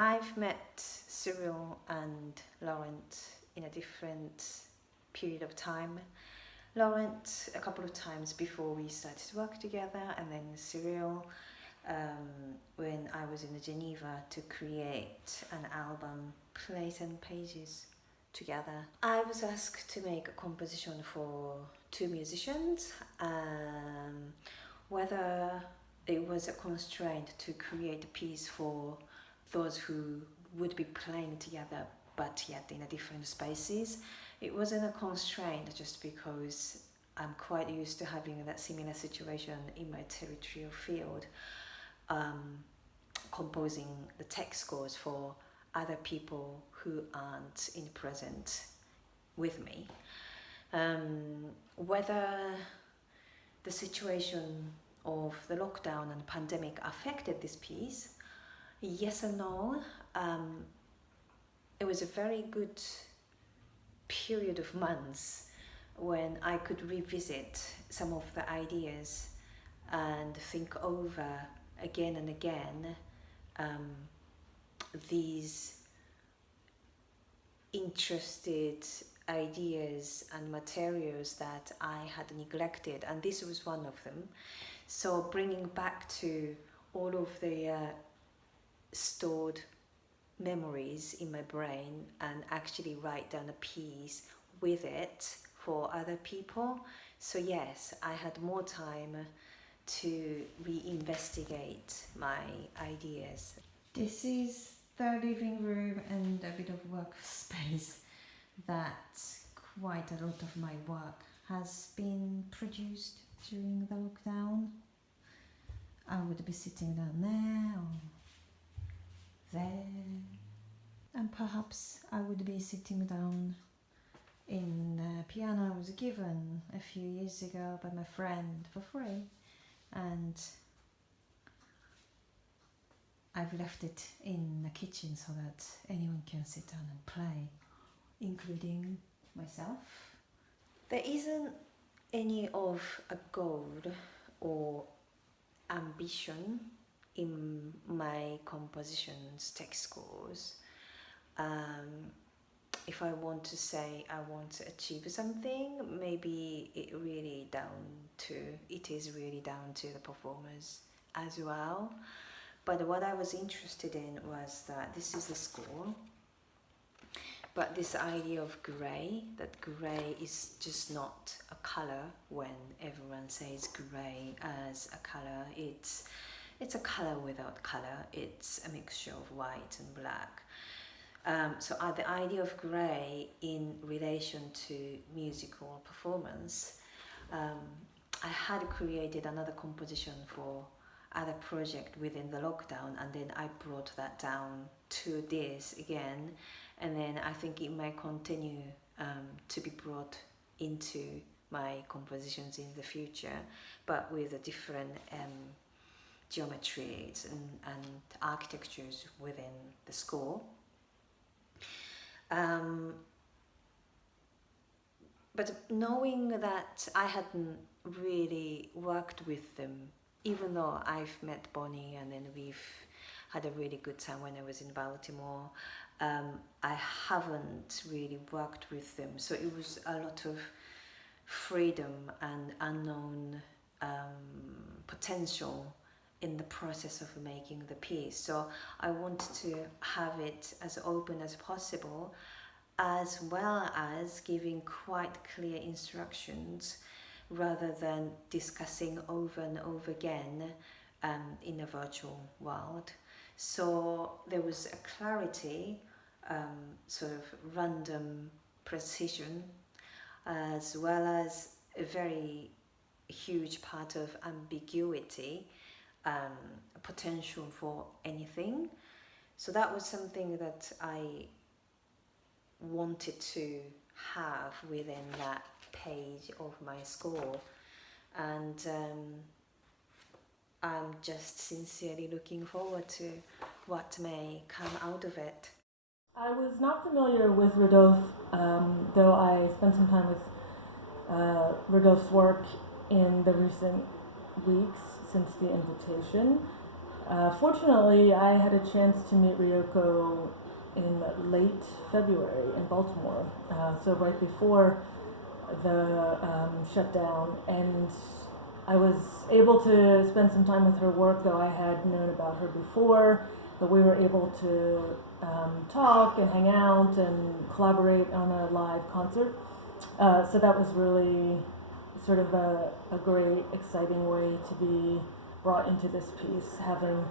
I've met Cyril and Laurent in a different period of time. Laurent a couple of times before we started to work together, and then Cyril when I was in Geneva to create an album, Plays and Pages, together. I was asked to make a composition for two musicians, whether it was a constraint to create a piece for those who would be playing together but yet in a different spaces. It wasn't a constraint just because I'm quite used to having that similar situation in my territorial field, composing the text scores for other people who aren't in present with me. Whether the situation of the lockdown and pandemic affected this piece, yes and no. It was a very good period of months when I could revisit some of the ideas and think over again and again these interested ideas and materials that I had neglected, and this was one of them. So bringing back to all of the stored memories in my brain and actually write down a piece with it for other people. So yes, I had more time to reinvestigate my ideas. This is the living room and a bit of workspace that quite a lot of my work has been produced during the lockdown. I would be sitting down there or there, and perhaps I would be sitting down in a piano I was given a few years ago by my friend for free, and I've left it in the kitchen so that anyone can sit down and play, including myself. There isn't any of a goal or ambition in my compositions text scores. If I want to say I want to achieve something, maybe it is really down to the performers as well. But what I was interested in was that this is the score, but this idea of grey, that grey is just not a colour when everyone says grey as a colour. It's a colour without colour. It's a mixture of white and black. So the idea of grey in relation to musical performance, I had created another composition for other project within the lockdown, and then I brought that down to this again, and then I think it may continue to be brought into my compositions in the future, but with a different geometries and architectures within the score. But knowing that I hadn't really worked with them, even though I've met Bonnie and then we've had a really good time when I was in Baltimore, I haven't really worked with them. So it was a lot of freedom and unknown potential in the process of making the piece. So I wanted to have it as open as possible, as well as giving quite clear instructions rather than discussing over and over again in a virtual world. So there was a clarity, sort of random precision, as well as a very huge part of ambiguity, potential for anything. So that was something that I wanted to have within that page of my score, and I'm just sincerely looking forward to what may come out of it. I was not familiar with Rodolphe, though I spent some time with Rodolphe's work in the recent weeks since the invitation. Fortunately, I had a chance to meet Ryoko in late February in Baltimore, so right before the shutdown, and I was able to spend some time with her work, though I had known about her before, but we were able to talk and hang out and collaborate on a live concert. So that was really sort of a great, exciting way to be brought into this piece, having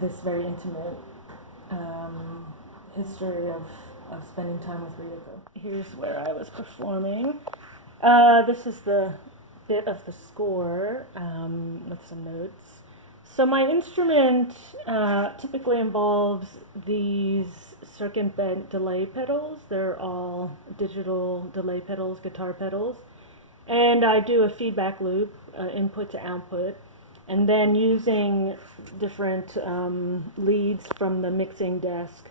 this very intimate history of spending time with Ryoko. Here's where I was performing. This is the bit of the score with some notes. So my instrument typically involves these circumvent delay pedals. They're all digital delay pedals, guitar pedals. And I do a feedback loop, input to output. And then using different leads from the mixing desk,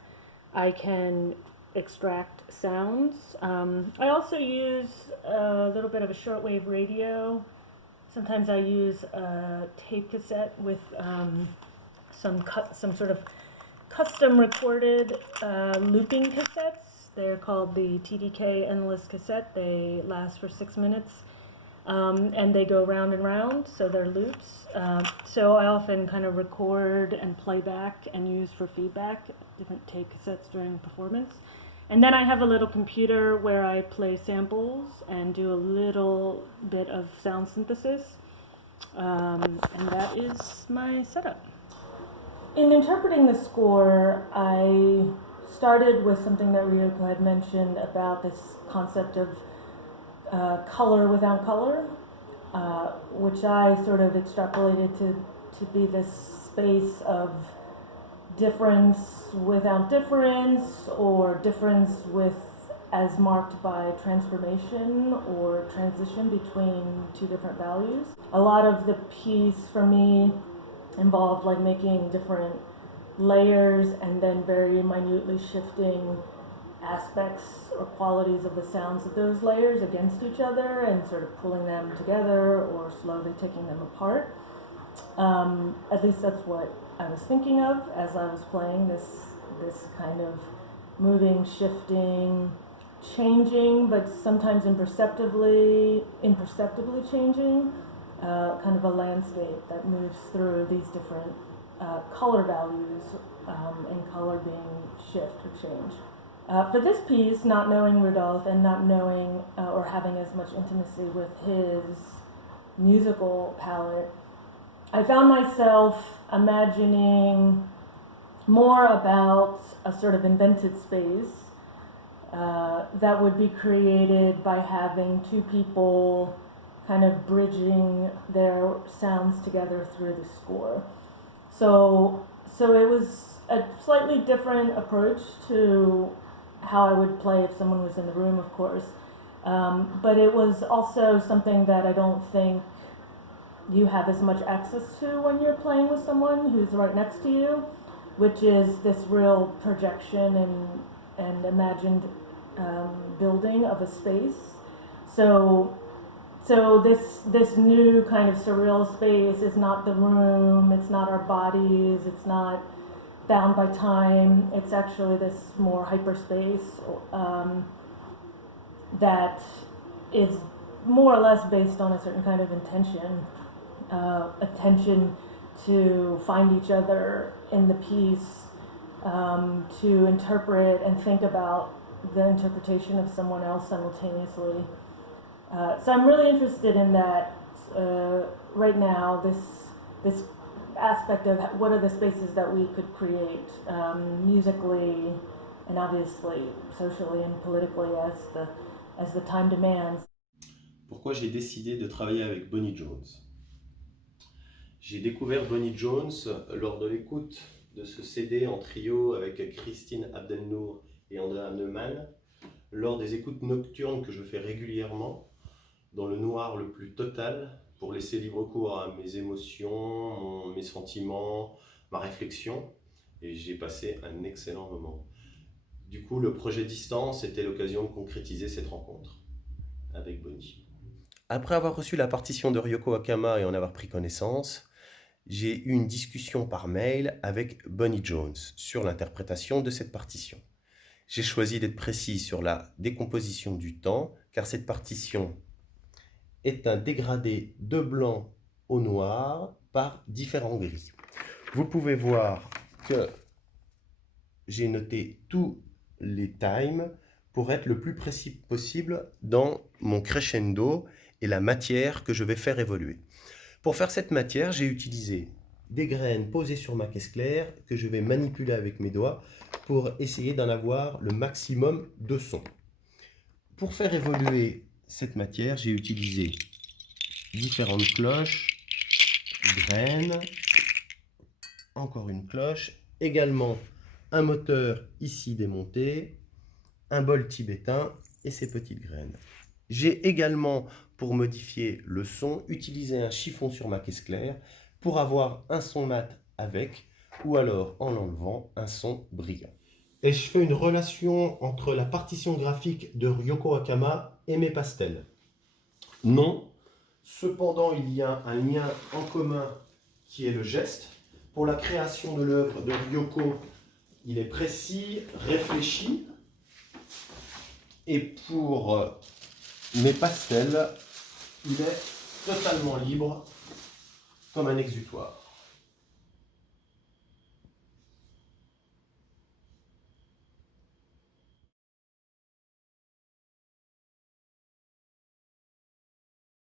I can extract sounds. I also use a little bit of a shortwave radio. Sometimes I use a tape cassette with some sort of custom recorded looping cassettes. They're called the TDK Endless Cassette. They last for 6 minutes. And they go round and round, so they're loops. So I often kind of record and play back and use for feedback different tape cassettes during performance. And then I have a little computer where I play samples and do a little bit of sound synthesis. And that is my setup. In interpreting the score, I started with something that Ryoko had mentioned about this concept of color without color, which I sort of extrapolated to be this space of difference without difference, or difference with as marked by transformation or transition between two different values. A lot of the piece for me involved like making different layers and then very minutely shifting aspects or qualities of the sounds of those layers against each other and sort of pulling them together or slowly taking them apart. At least that's what I was thinking of as I was playing this kind of moving, shifting, changing, but sometimes imperceptibly changing, kind of a landscape that moves through these different color values, and color being shift or change. For this piece, not knowing Rodolphe and not knowing or having as much intimacy with his musical palette, I found myself imagining more about a sort of invented space that would be created by having two people kind of bridging their sounds together through the score. So it was a slightly different approach to how I would play if someone was in the room, of course. But it was also something that I don't think you have as much access to when you're playing with someone who's right next to you, which is this real projection and imagined building of a space. So this new kind of surreal space is not the room, it's not our bodies, it's not bound by time. It's actually this more hyperspace that is more or less based on a certain kind of intention, attention to find each other in the piece, to interpret and think about the interpretation of someone else simultaneously. So I'm really interested in that right now, this aspect of what are the spaces that we could create musically and obviously socially and politically as the time demands. Pourquoi j'ai décidé de travailler avec Bonnie Jones? J'ai découvert Bonnie Jones lors de l'écoute de ce CD en trio avec Christine Abdelnour et Andrea Neumann, lors des écoutes nocturnes que je fais régulièrement, dans le noir le plus total, pour laisser libre cours à mes émotions, mes sentiments, ma réflexion, et j'ai passé un excellent moment. Du coup, le projet Distance était l'occasion de concrétiser cette rencontre avec Bonnie. Après avoir reçu la partition de Ryoko Akama et en avoir pris connaissance, j'ai eu une discussion par mail avec Bonnie Jones sur l'interprétation de cette partition. J'ai choisi d'être précis sur la décomposition du temps, car cette partition est un dégradé de blanc au noir par différents gris. Vous pouvez voir que j'ai noté tous les times pour être le plus précis possible dans mon crescendo et la matière que je vais faire évoluer. Pour faire cette matière, j'ai utilisé des graines posées sur ma caisse claire que je vais manipuler avec mes doigts pour essayer d'en avoir le maximum de son. Pour faire évoluer cette matière, j'ai utilisé différentes cloches, graines, encore une cloche, également un moteur ici démonté, un bol tibétain et ces petites graines. J'ai également, pour modifier le son, utilisé un chiffon sur ma caisse claire pour avoir un son mat avec, ou alors en l'enlevant, un son brillant. Et je fais une relation entre la partition graphique de Ryoko Akama et mes pastels. Non, cependant il y a un lien en commun qui est le geste. Pour la création de l'œuvre de Ryoko, il est précis, réfléchi. Et pour mes pastels, il est totalement libre, comme un exutoire.